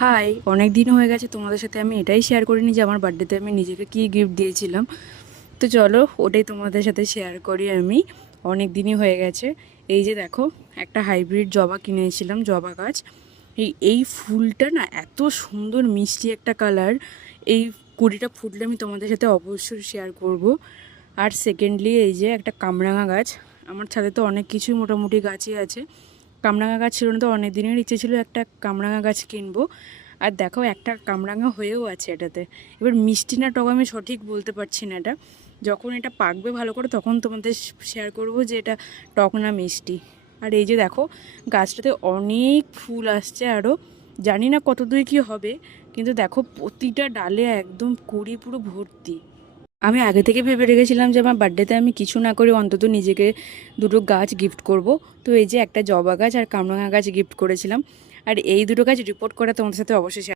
High, অনেক দিন হয়ে গেছে তোমাদের সাথে আমি এটাই শেয়ার করিনি যে আমার বার্থডেতে আমি নিজেকে কী গিফট দিয়েছিলাম। তো চলো ওটাই তোমাদের সাথে শেয়ার করি আমি। অনেক দিনই হয়ে গেছে। এই যে দেখো, একটা হাইব্রিড জবা কিনেছিলাম, জবা গাছ। এই ফুলটা না এত সুন্দর মিষ্টি একটা কালার। এই কুড়িটা ফুটলে আমি তোমাদের সাথে অবশ্যই শেয়ার করব। আর সেকেন্ডলি এই যে একটা কামরাঙা গাছ। আমার ছাদে তো অনেক কিছুই মোটামুটি গাছই আছে। কামরাঙা গাছ ছিল না, তো অনেক দিনের ইচ্ছে ছিল একটা কামরাঙা গাছ কিনবো। আর দেখো, একটা কামরাঙা হয়েও আছে এটাতে। এবার মিষ্টি না টক আমি সঠিক বলতে পারছি না এটা। যখন এটা পাকবে ভালো করে তখন তোমাদের শেয়ার করব যে এটা টক না মিষ্টি। আর এই যে দেখো, গাছটাতে অনেক ফুল আসছে আরও। জানি না কত দূর কী হবে, কিন্তু দেখো প্রতিটা ডালে একদম কুড়ি পুরো ভর্তি। আমি আগে থেকে ভেবে রেখেছিলাম যে আমার বার্থডেতে আমি কিছু না করে অন্তত নিজেকে দুটো গাছ গিফট করব। তো এই যে একটা জবা গাছ আর কামরাঙা গাছ গিফট করেছিলাম। আর এই দুটো গাছ রিপোর্ট করা তোমাদের সাথে অবশ্যই